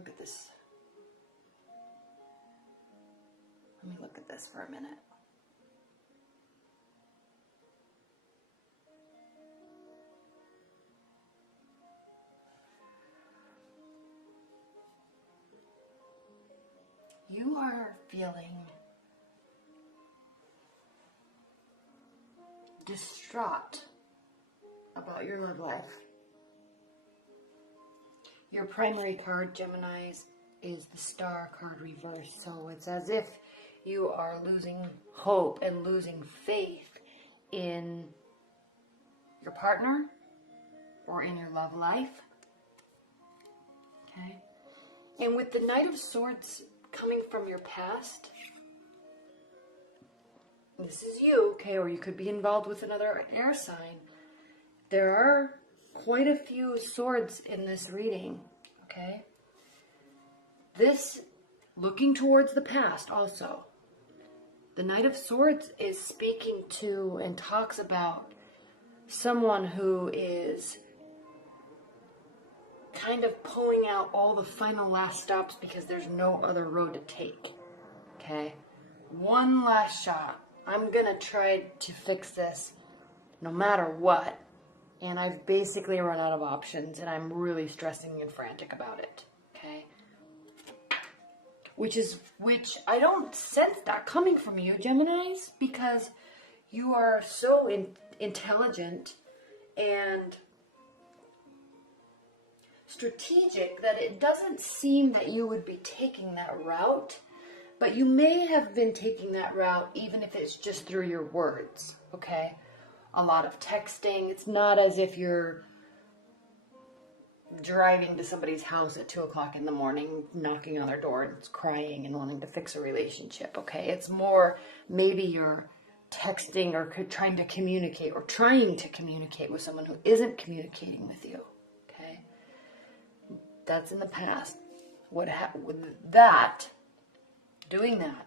look at this. Let me look at this for a minute. You are feeling distraught about your love life. Your primary card, Geminis, is the Star card reversed. So it's as if you are losing hope and losing faith in your partner or in your love life. Okay? And with the Knight of Swords coming from your past, this is you, okay, or you could be involved with another air sign. There are quite a few swords in this reading, okay? This, looking towards the past also. The Knight of Swords is speaking to and talks about someone who is kind of pulling out all the final last stops because there's no other road to take, okay? One last shot. I'm going to try to fix this no matter what. And I've basically run out of options, and I'm really stressing and frantic about it, okay? Which I don't sense that coming from you, Geminis, because you are so intelligent and strategic that it doesn't seem that you would be taking that route, but you may have been taking that route even if it's just through your words, okay? A lot of texting. It's not as if you're driving to somebody's house at 2 o'clock in the morning, knocking on their door and crying and wanting to fix a relationship, okay? It's more maybe you're texting or trying to communicate with someone who isn't communicating with you, okay? That's in the past. Doing that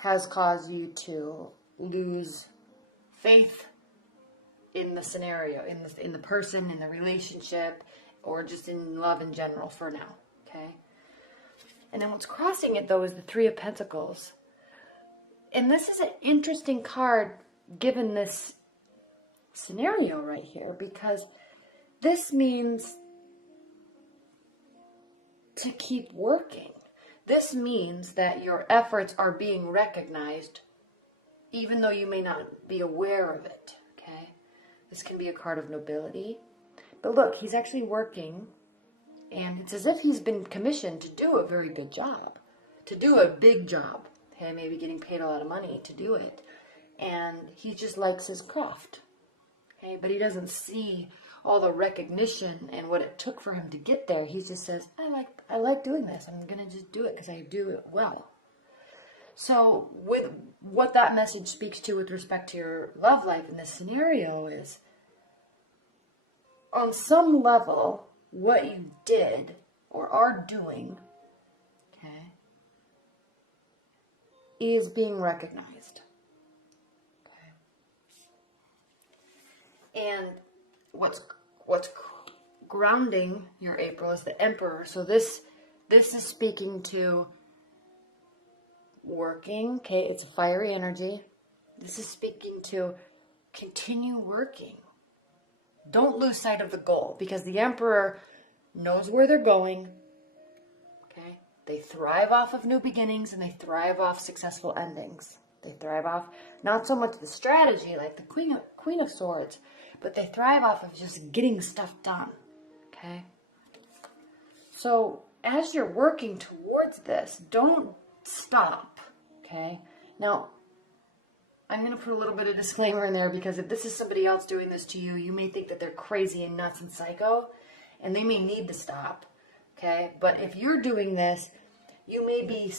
has caused you to lose faith in the scenario, in the person, in the relationship, or just in love in general for now, okay? And then what's crossing it, though, is the Three of Pentacles. And this is an interesting card given this scenario right here, because this means to keep working. This means that your efforts are being recognized even though you may not be aware of it, okay? This can be a card of nobility. But look, he's actually working, and it's as if he's been commissioned to do a very good job, to do a big job, okay? Maybe getting paid a lot of money to do it. And he just likes his craft, okay? But he doesn't see all the recognition and what it took for him to get there. He just says, I like doing this. I'm going to just do it because I do it well. So with what that message speaks to with respect to your love life in this scenario is, on some level, what you did or are doing, okay, is being recognized. Okay. And what's grounding your April is the Emperor. So this is speaking to working, okay? It's a fiery energy. This is speaking to continue working. Don't lose sight of the goal, because the Emperor knows where they're going, okay? They thrive off of new beginnings, and they thrive off successful endings. They thrive off not so much the strategy like the Queen of Swords, but they thrive off of just getting stuff done, okay? So as you're working towards this, don't stop, okay? Now, I'm going to put a little bit of disclaimer in there, because if this is somebody else doing this to you, you may think that they're crazy and nuts and psycho, and they may need to stop, okay? But if you're doing this, you may be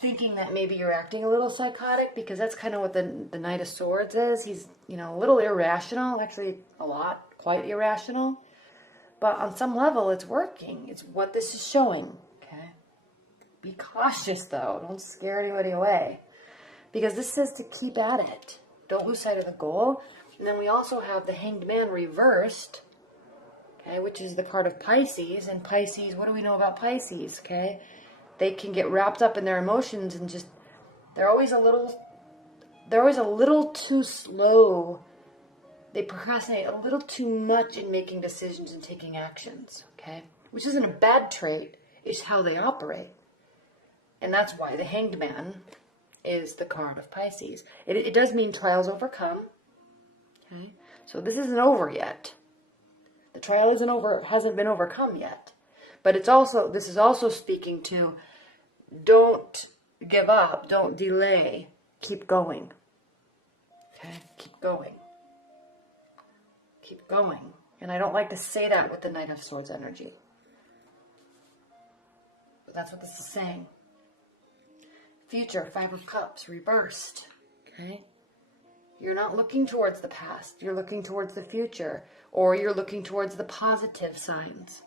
thinking that maybe you're acting a little psychotic, because that's kind of what the Knight of Swords is. He's, a little irrational, actually quite irrational. But on some level, it's working. It's what this is showing, okay? Be cautious, though. Don't scare anybody away, because this says to keep at it. Don't lose sight of the goal. And then we also have the Hanged Man reversed, okay, which is the card of Pisces. And Pisces, what do we know about Pisces, okay? They can get wrapped up in their emotions and just, they're always a little too slow. They procrastinate a little too much in making decisions and taking actions, okay? Which isn't a bad trait, it's how they operate. And that's why the Hanged Man is the card of Pisces. It does mean trials overcome, okay? So this isn't over yet. The trial isn't over, hasn't been overcome yet. But this is also speaking to, don't give up, don't delay, keep going. Okay, keep going. Keep going. And I don't like to say that with the Knight of Swords energy. But that's what this is saying. Future, Five of Cups, reversed. Okay? You're not looking towards the past. You're looking towards the future. Or you're looking towards the positive signs.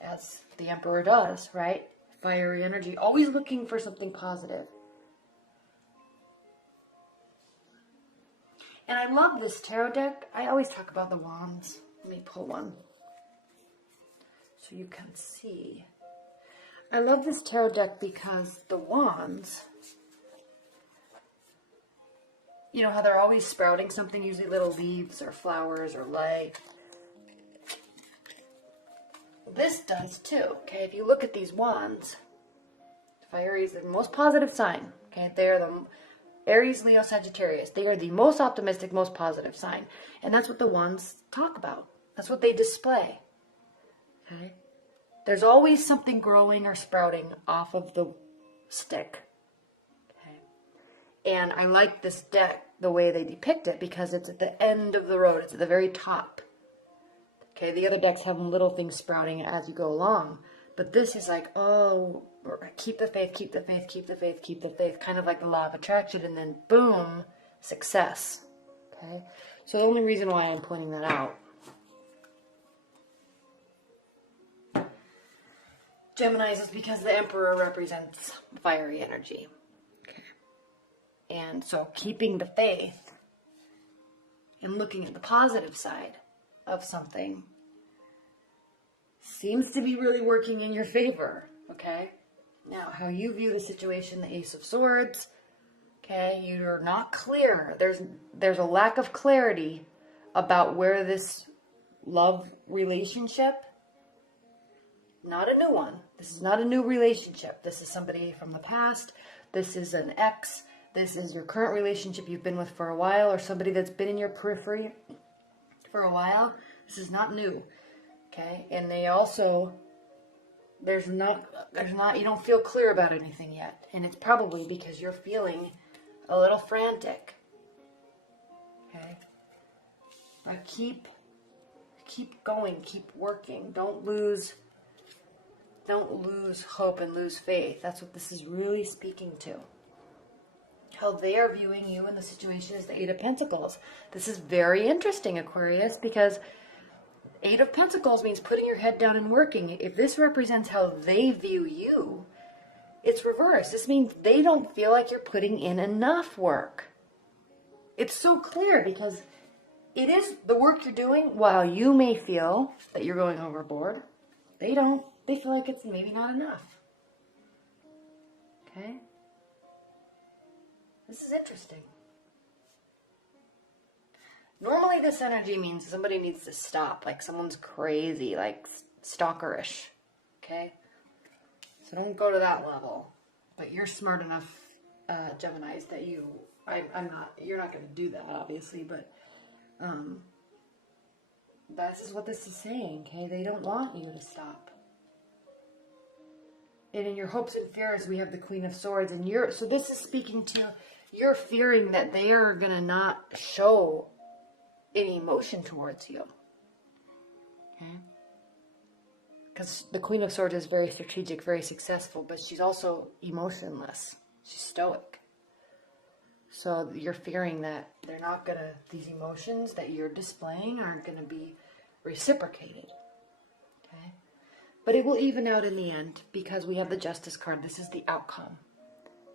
As the Emperor does, right? Fiery energy. Always looking for something positive. And I love this tarot deck. I always talk about the wands. Let me pull one so you can see. I love this tarot deck because the wands, you know how they're always sprouting something, usually little leaves or flowers or light. This does too, okay? If you look at these wands, Fiery is the most positive sign, okay? They are the Aries, Leo, Sagittarius. They are the most optimistic, most positive sign. And that's what the wands talk about. That's what they display. Okay? There's always something growing or sprouting off of the stick. Okay? And I like this deck, the way they depict it, because it's at the end of the road. It's at the very top. Okay, the other decks have little things sprouting as you go along. But this is like, oh, keep the faith, keep the faith, keep the faith, keep the faith. Kind of like the law of attraction. And then, boom, success. Okay? So the only reason why I'm pointing that out, Geminis, is because the Emperor represents fiery energy. Okay? And so keeping the faith and looking at the positive side of something seems to be really working in your favor, okay? Now, how you view the situation, the Ace of Swords, okay, you're not clear. There's a lack of clarity about where this love relationship, not a new one. This is not a new relationship. This is somebody from the past. This is an ex. This is your current relationship you've been with for a while, or somebody that's been in your periphery for a while. This is not new, okay? And they also, there's not, you don't feel clear about anything yet. And it's probably because you're feeling a little frantic, okay? But keep going, keep working. Don't lose hope and lose faith. That's what this is really speaking to. How they are viewing you in the situation is the Eight of Pentacles. This is very interesting, Aquarius, because Eight of Pentacles means putting your head down and working. If this represents how they view you, it's reversed. This means they don't feel like you're putting in enough work. It's so clear because it is the work you're doing. While you may feel that you're going overboard, they don't. They feel like it's maybe not enough. Okay? This is interesting. Normally this energy means somebody needs to stop, like someone's crazy, like stalkerish, okay? So don't go to that level. But you're smart enough, Geminis, that you're not going to do that, obviously, but this is what this is saying, okay? They don't want you to stop. And in your hopes and fears, we have the Queen of Swords, and so this is speaking to, you're fearing that they are going to not show any emotion towards you. Okay? Because the Queen of Swords is very strategic, very successful, but she's also emotionless. She's stoic. So you're fearing that they're not going to, these emotions that you're displaying aren't going to be reciprocated. Okay? But it will even out in the end because we have the Justice card. This is the outcome.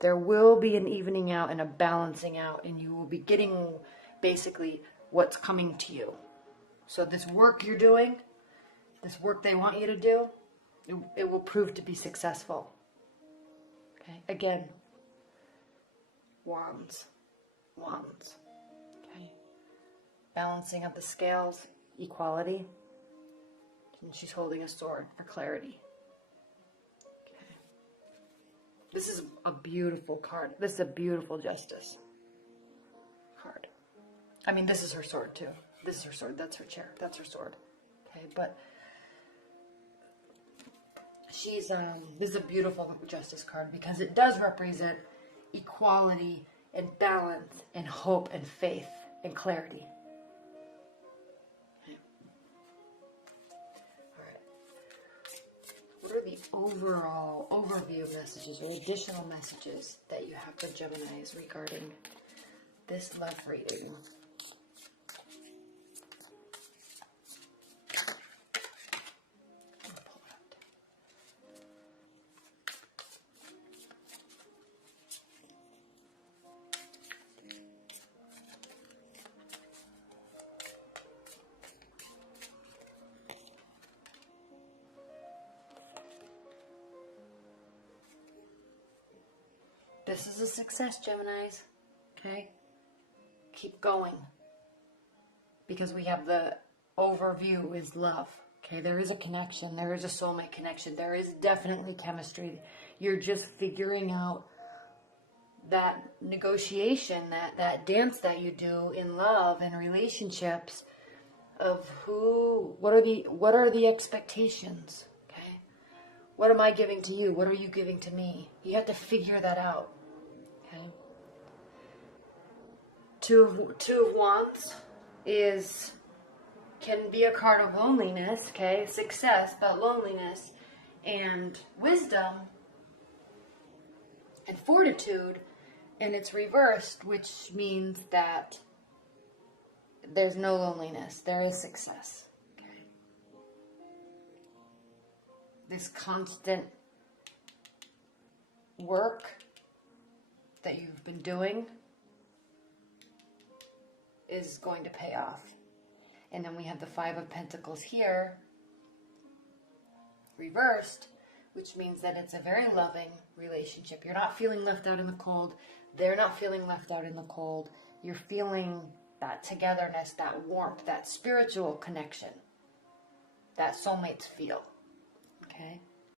There will be an evening out and a balancing out, and you will be getting basically what's coming to you. So this work you're doing, this work they want you to do, it will prove to be successful. Okay, again, wands, wands. Okay, balancing of the scales, equality. And she's holding a sword for clarity. Okay, this is a beautiful card. This is a beautiful justice card. I mean, this is her sword too. This is her sword. That's her chair. That's her sword. Okay, but she's this is a beautiful justice card because it does represent equality and balance and hope and faith and clarity. Okay. All right. What are the overall overview messages or additional messages that you have for Geminis regarding this love reading? This is a success, Geminis. Okay? Keep going. Because we have the overview is love. Okay? There is a connection. There is a soulmate connection. There is definitely chemistry. You're just figuring out that negotiation, that dance that you do in love and relationships of what are the expectations? Okay? What am I giving to you? What are you giving to me? You have to figure that out. Okay. Two of Wands can be a card of loneliness, okay? Success, but loneliness and wisdom and fortitude, and it's reversed, which means that there's no loneliness. There is success. Okay. This constant work that you've been doing is going to pay off. And then we have the Five of Pentacles here, reversed, which means that it's a very loving relationship. You're not feeling left out in the cold. They're not feeling left out in the cold. You're feeling that togetherness, that warmth, that spiritual connection that soulmates feel. Okay?